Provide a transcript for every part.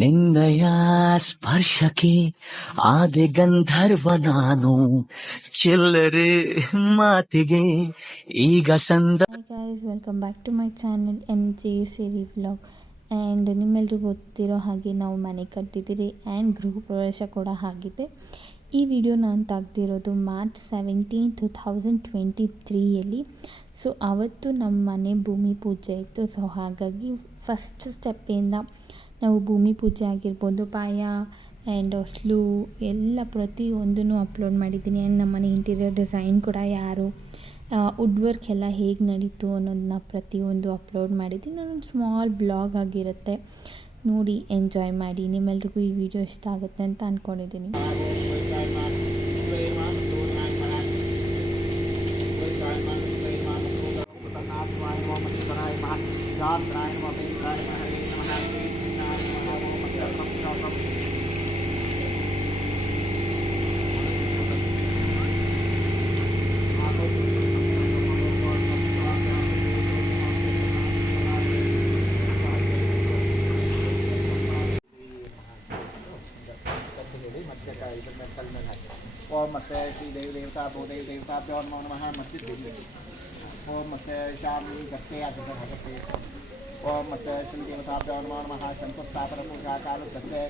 ನಿನ್ನಯ ಸ್ಪರ್ಶಕ್ಕೆ ಆದೆ ಗಂಧರ್ವ ನಾನು, ಚಿಲ್ಲರೆ ಮಾತಿಗೆ ಈಗ ಸಂದ. Hi guys, welcome back to my channel MJ Siri vlog. And ನಿಮ್ಮೆಲ್ರಿಗೂ ಗೊತ್ತಿರೋ ಹಾಗೆ ನಾವು ಮನೆ ಕಟ್ಟಿದ್ದೀರಿ ಆ್ಯಂಡ್ ಗೃಹ ಪ್ರವೇಶ ಕೂಡ ಆಗಿದೆ. ಈ ವಿಡಿಯೋ ನಾನು ತೆಗ್ದಿರೋದು ಮಾರ್ಚ್ 17, 2023ಯಲ್ಲಿ. ಸೊ ಅವತ್ತು ನಮ್ಮ ಮನೆ ಭೂಮಿ ಪೂಜೆ ಇತ್ತು. ಸೊ ಹಾಗಾಗಿ ಫಸ್ಟ್ ಸ್ಟೆಪ್ಪಿಂದ ನಾವು ಭೂಮಿ ಪೂಜೆ ಆಗಿರ್ಬೋದು, ಪಾಯ ಆ್ಯಂಡ್ ಹೊಸ್ಲು ಎಲ್ಲ ಪ್ರತಿಯೊಂದನ್ನು ಅಪ್ಲೋಡ್ ಮಾಡಿದ್ದೀನಿ. ಆ್ಯಂಡ್ ನಮ್ಮ ಮನೆ ಇಂಟೀರಿಯರ್ ಡಿಸೈನ್ ಕೂಡ ವುಡ್ ವರ್ಕ್ ಎಲ್ಲ ಹೇಗೆ ನಡೀತು ಅನ್ನೋದನ್ನ ಪ್ರತಿಯೊಂದು ಅಪ್ಲೋಡ್ ಮಾಡಿದ್ದೀನಿ. ನಾನೊಂದು ಸ್ಮಾಲ್ ಬ್ಲಾಗ್ ಆಗಿರುತ್ತೆ, ನೋಡಿ ಎಂಜಾಯ್ ಮಾಡಿ. ನಿಮ್ಮೆಲ್ರಿಗೂ ಈ ವಿಡಿಯೋ ಇಷ್ಟ ಆಗುತ್ತೆ ಅಂತ ಅಂದ್ಕೊಂಡಿದ್ದೀನಿ. ओम मत्ते श्री देवी देवता भूदेवी देवताभ्यो नमो नमः। मस्जिद ओम मत्ते शामी गत्ते आदित्य ओम मत्ते श्री देवताभ्यो नमो नमः। शंकुस्थापन पूजा काल गत्ते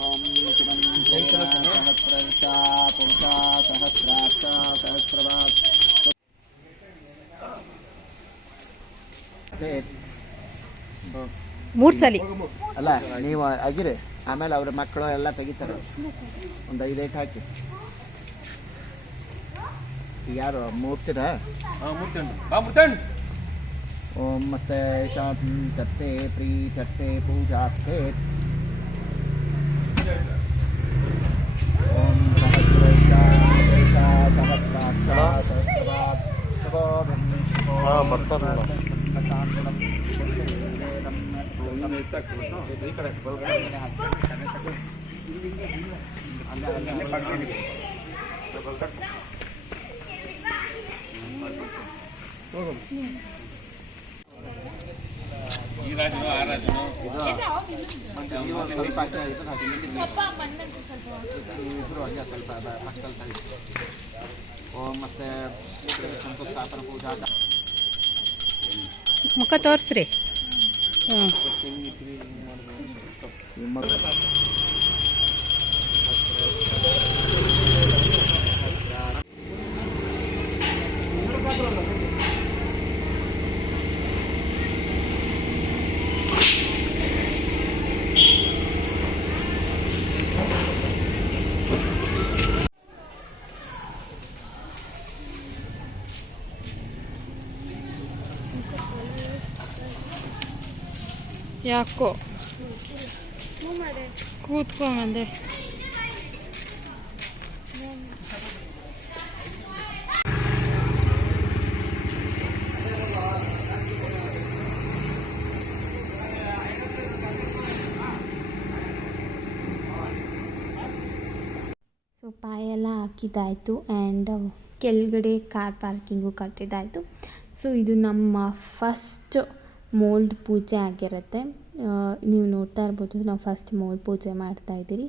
ओम नित्यं सहस्रशा पुरुषा सहस्राक्षा सहस्रवात् ಮೂರು ಸಲ ಅಲ್ಲ ನೀವು ಆಗಿರಿ. ಆಮೇಲೆ ಅವ್ರ ಮಕ್ಕಳು ಎಲ್ಲ ತೆಗಿತಾರೆ. ಒಂದು 5 ಹಾಕಿ. ಯಾರು ಮೂರ್ತಿನ ಓಂ ಮತ್ತೆ ಶಾಂತಿ ಕರ್ತೆ ಪ್ರೀ ಕರ್ತೆ ಪೂಜಾ ಓಂ ಮತ್ತೆ ಶಂಕುಸ್ಥಾಪನ ಪೂಜಾ ಮುಖ ತೋರಿಸ್ರಿ. ಯಾಕೋ ಕೂತ್ಕೊಂಬಂದೆ. ಸೊ ಪಾಯೆಲ್ಲ ಹಾಕಿದ್ದಾಯಿತು ಆ್ಯಂಡ್ ಕೆಳಗಡೆ ಕಾರ್ ಪಾರ್ಕಿಂಗು ಕಟ್ಟಿದ್ದಾಯಿತು. ಸೊ ಇದು ನಮ್ಮ ಫಸ್ಟ್ ಮೋಲ್ಡ್ ಪೂಜೆ ಆಗಿರುತ್ತೆ. ನೀವು ನೋಡ್ತಾ ಇರ್ಬೋದು, ನಾವು ಫಸ್ಟ್ ಮೋಲ್ಡ್ ಪೂಜೆ ಮಾಡ್ತಾಯಿದ್ದೀರಿ.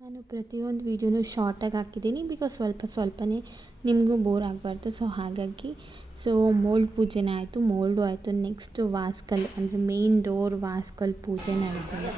ನಾನು ಪ್ರತಿಯೊಂದು ವೀಡಿಯೋನು ಶಾರ್ಟಾಗಿ ಹಾಕಿದ್ದೀನಿ, ಬಿಕಾಸ್ ಸ್ವಲ್ಪನೇ ನಿಮಗೂ ಬೋರ್ ಆಗಬಾರ್ದು. ಸೊ ಹಾಗಾಗಿ ಮೋಲ್ಡ್ ಪೂಜೆನೇ ಆಯಿತು, ಮೋಲ್ಡು ಆಯಿತು. ನೆಕ್ಸ್ಟ್ ವಾಸ್ಕಲ್ ಅಂದರೆ ಮೇನ್ ಡೋರ್ ವಾಸ್ಕಲ್ ಪೂಜೆ ನಡೀತದೆ.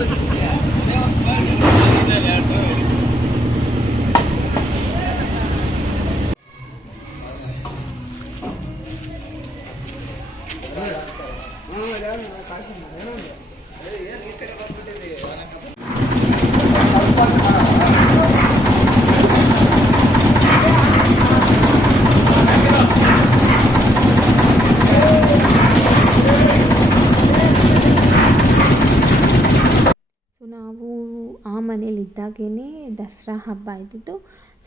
ಸೊ ನಾವು ಆ ಮನೇಲಿ ಇದ್ದಾಗೇ ದಸರಾ ಹಬ್ಬ ಇದ್ದಿದ್ದು.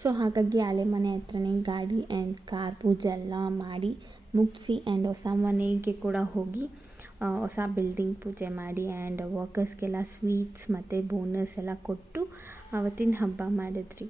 ಸೊ ಹಾಗಾಗಿ ಹಳೆ ಮನೆ ಹತ್ರನೇ ಗಾಡಿ ಆ್ಯಂಡ್ ಕಾರ್ ಪೂಜೆ ಎಲ್ಲ ಮಾಡಿ ಮುಗಿಸಿ ಆ್ಯಂಡ್ ಹೊಸ ಮನೆಗೆ ಕೂಡ ಹೋಗಿ ಹೊಸ ಬಿಲ್ಡಿಂಗ್ ಪೂಜೆ ಮಾಡಿ ಆ್ಯಂಡ್ ವರ್ಕರ್ಸ್ಗೆಲ್ಲ ಸ್ವೀಟ್ಸ್ ಮತ್ತು ಬೋನಸ್ ಎಲ್ಲ ಕೊಟ್ಟು ಆವತ್ತಿನ ಹಬ್ಬ ಮಾಡಿದ್ರಿ.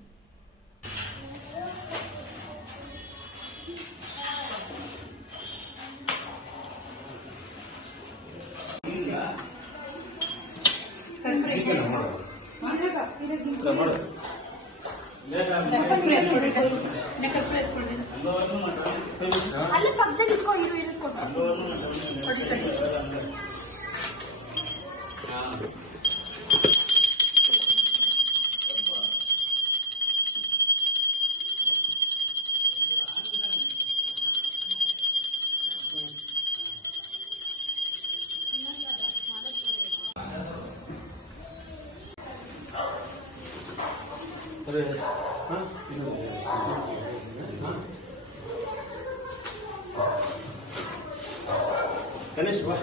ಗಣೇಶ್ ಬಾ.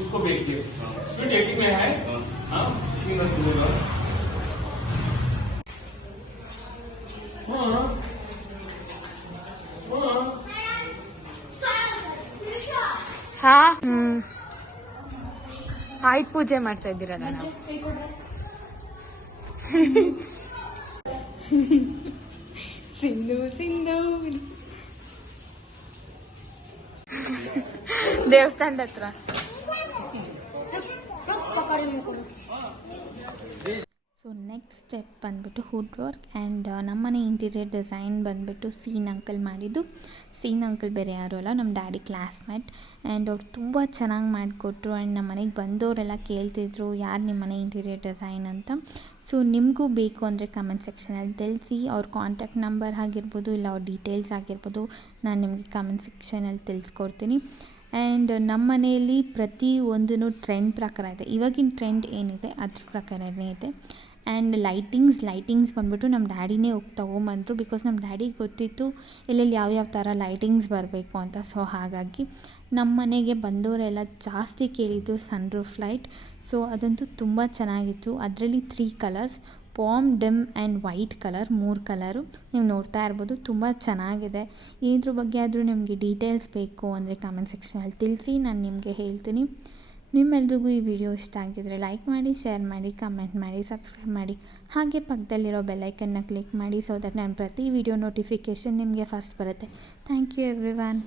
उसको बेचिए स्वीट 80 में है. हाँ ಹಾಂ ಆಯ್ತು, ಪೂಜೆ ಮಾಡ್ತಾ ಇದ್ದೀರಲ್ಲ ನಾವು. ಸಿಂಧು ಸಿಂಧು ದೇವಸ್ಥಾನದ ಹತ್ರ. ಸೊ ನೆಕ್ಸ್ಟ್ ಸ್ಟೆಪ್ ಬಂದುಬಿಟ್ಟು ಹುಡ್ ವರ್ಕ್ ಆ್ಯಂಡ್ ನಮ್ಮನೆ ಇಂಟೀರಿಯರ್ ಡಿಸೈನ್ ಬಂದುಬಿಟ್ಟು ಸೀನ್ ಅಂಕಲ್ ಮಾಡಿದ್ದು. ಸೀನ್ ಅಂಕಲ್ ಬೇರೆ ಯಾರೂ ಅಲ್ಲ, ನಮ್ಮ ಡ್ಯಾಡಿ ಕ್ಲಾಸ್ಮೇಟ್ ಆ್ಯಂಡ್ ಅವ್ರು ತುಂಬ ಚೆನ್ನಾಗಿ ಮಾಡಿಕೊಟ್ರು. ಆ್ಯಂಡ್ ನಮ್ಮ ಮನೆಗೆ ಬಂದವರೆಲ್ಲ ಕೇಳ್ತಿದ್ರು ಯಾರು ನಿಮ್ಮ ಮನೆ ಇಂಟೀರಿಯರ್ ಡಿಸೈನ್ ಅಂತ. ಸೊ ನಿಮಗೂ ಬೇಕು ಅಂದರೆ ಕಮೆಂಟ್ ಸೆಕ್ಷನಲ್ಲಿ ತಿಳಿಸಿ. ಅವ್ರ ಕಾಂಟ್ಯಾಕ್ಟ್ ನಂಬರ್ ಆಗಿರ್ಬೋದು ಇಲ್ಲ ಅವ್ರ ಡೀಟೇಲ್ಸ್ ಆಗಿರ್ಬೋದು ನಾನು ನಿಮಗೆ ಕಮೆಂಟ್ ಸೆಕ್ಷನಲ್ಲಿ ತಿಳಿಸ್ಕೊಡ್ತೀನಿ. ಆ್ಯಂಡ್ ನಮ್ಮ ಮನೆಯಲ್ಲಿ ಪ್ರತಿ ಒಂದೂ ಟ್ರೆಂಡ್ ಪ್ರಕಾರ ಇದೆ. ಇವಾಗಿನ ಟ್ರೆಂಡ್ ಏನಿದೆ ಅದ್ರ ಪ್ರಕಾರನೇ ಇದೆ. ಆ್ಯಂಡ್ ಲೈಟಿಂಗ್ಸ್ ಬಂದುಬಿಟ್ಟು ನಮ್ಮ ಡ್ಯಾಡಿನೇ ಹೋಗಿ ತೊಗೊಂಬಂದರು. ಬಿಕಾಸ್ ನಮ್ಮ ಡ್ಯಾಡಿಗೆ ಗೊತ್ತಿತ್ತು ಎಲ್ಲೆಲ್ಲಿ ಯಾವ್ಯಾವ ಥರ ಲೈಟಿಂಗ್ಸ್ ಬರಬೇಕು ಅಂತ. ಸೊ ಹಾಗಾಗಿ ನಮ್ಮ ಮನೆಗೆ ಬಂದವರೆಲ್ಲ ಜಾಸ್ತಿ ಕೇಳಿದ್ದು ಸನ್ರೂಫ್ ಲೈಟ್. ಸೊ ಅದಂತೂ ತುಂಬ ಚೆನ್ನಾಗಿತ್ತು. ಅದರಲ್ಲಿ 3 colours, palm, dim and white colour, 3 colour ನೀವು ನೋಡ್ತಾ ಇರ್ಬೋದು. ತುಂಬ ಚೆನ್ನಾಗಿದೆ. ಇದ್ರ ಬಗ್ಗೆ ಆದರೂ ನಿಮಗೆ ಡೀಟೇಲ್ಸ್ ಬೇಕು ಅಂದರೆ ಕಮೆಂಟ್ ಸೆಕ್ಷನಲ್ಲಿ ತಿಳಿಸಿ, ನಾನು ನಿಮಗೆ ಹೇಳ್ತೀನಿ. ನಿಮ್ಮೆಲ್ರಿಗೂ ಈ ವಿಡಿಯೋ ಇಷ್ಟ ಆಗಿದ್ದರೆ ಲೈಕ್ ಮಾಡಿ, ಶೇರ್ ಮಾಡಿ, ಕಮೆಂಟ್ ಮಾಡಿ, ಸಬ್ಸ್ಕ್ರೈಬ್ ಮಾಡಿ. ಹಾಗೆ ಪಕ್ಕದಲ್ಲಿರೋ ಬೆಲ್ಲೈಕನ್ನ ಕ್ಲಿಕ್ ಮಾಡಿ ಸೊ ದಟ್ ನಾನು ಪ್ರತಿ ವಿಡಿಯೋ ನೋಟಿಫಿಕೇಷನ್ ನಿಮಗೆ ಫಸ್ಟ್ ಬರುತ್ತೆ. Thank you everyone.